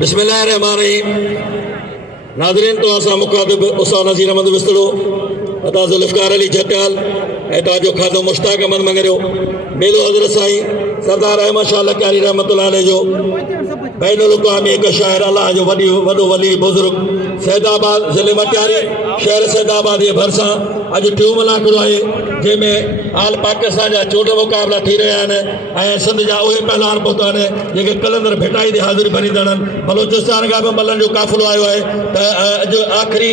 बिस्मिल्लाहिर्रहमानिर्रहीम। नाज़रीन तो असां मुखातिब उस्ताद नज़ीर अहमद विस्तड़ो अता ज़ुल्फ़िकार अली जट्याल ऐं तव्हांजो खाधो मुश्ताक अहमद मंगरियो मेलो हज़रत साईं सरदार अहमद शाह लकानी रहमतुल्लाह अलैह जो बैनुल अक़वामी हिकु शाइर अल्लाह जो वॾो वली बुज़ुर्ग सैदाबाद ज़िले मटियारी शहर सैदाबाद जे भरिसां अॼु टियों मलाकड़ो आहे जंहिंमें आल पाकिस्तान जा 14 मुक़ाबला थी रहिया आहिनि ऐं सिंध जा उहे पहलवान पहुता आहिनि जेके कलंदर भिटाई ते हाज़िरी भरींदा आहिनि। बलोचिस्तान खां बि मल्हनि जो काफ़िलो आयो आहे त अॼु आख़िरी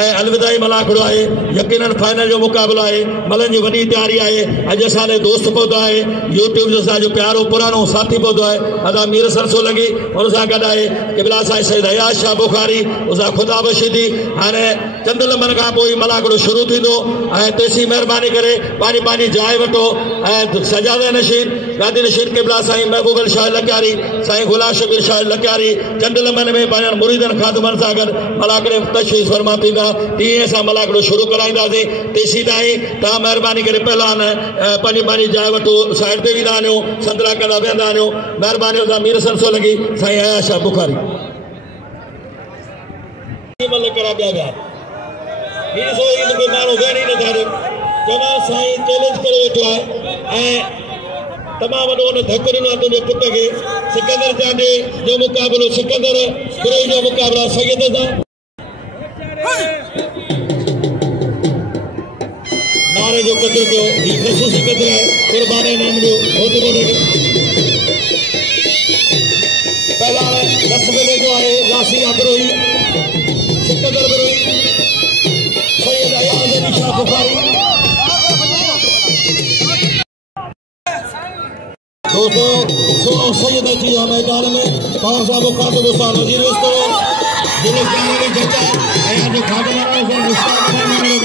ऐं अलविदाई मलाकड़ो आहे। यकीनन फाइनल जो मुक़ाबिलो आहे। मल्हनि जी वॾी तयारी आहे। अॼु असांजो दोस्त पहुतो आहे यूट्यूब जो असांजो प्यारो पुरानो साथी पहुतो आहे अदा मीर सरसो लॻी हुन सां गॾु आहे क़िबला साईं सैयद हयात शाह बुखारी उसा ख़ुदा बशीदी। हाणे चंद लम्हनि खां पोइ मलाकड़ो शुरू थींदो ऐं तेसी महिरबानी करे पंहिंजी पंहिंजी जाइ वठो ऐं सजाद नशीन गादी नशीन क़िबला साईं महबूब अली शाह लकारी साईं गुलाम शबीर शाह लकारी चंद लम्हनि में पंहिंजनि मुरीदनि ख़ादमनि सां गॾु मलाकड़े तशरीफ़ फरमा थींदा। तीअं असां मलाकड़ो शुरू कराईंदासीं। तेसी ताईं तव्हां महिरबानी करे पहलवान पंहिंजी पंहिंजी जाइ वठो साइड ते वेंदा वञो संतरा कंदा वेंदा वञो। महिरबानी सां मीर सरसो लॻी साईं हयात शाह बुखारी माण्हू वेहण ई नथा ॾियनि चवंदा साईं चैलेंज करे वेठो आहे ऐं तमामु वॾो हुन धकु ॾिनो आहे तुंहिंजे पुट खे। सिकंदर चांडे जो मुक़ाबिलो सिकंदर फिरोई जो मुक़ाबिला सैयद सां नारे जो कदुरु कयो ही ख़ुशूसी कदुरु आहे क़ुर्बान नाम जो बहुत वॾो पहला रसगुल्ले जो आहे लासिया बिरोई सिकंदर बिरोई सैयद हयात अली शाह बुखारी दोस्तों सैयद अची वियो मैदान में तव्हां सां मुखातिब उस्ताद नज़ीर विस्तड़ो ज़ुल्फ़िकार अली जट्याल ऐं अॼु खाधो मुश्ताक अहमद मंगरियो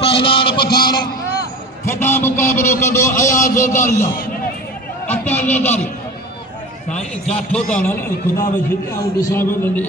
पहलवान पठान खदा मुक़ाबिलो कंदो अयाज़ ज़रदारी अत्तार ज़रदारी साईं जाठो था ख़ुदा बशीदी ऐं ॾिसां पियो नंढे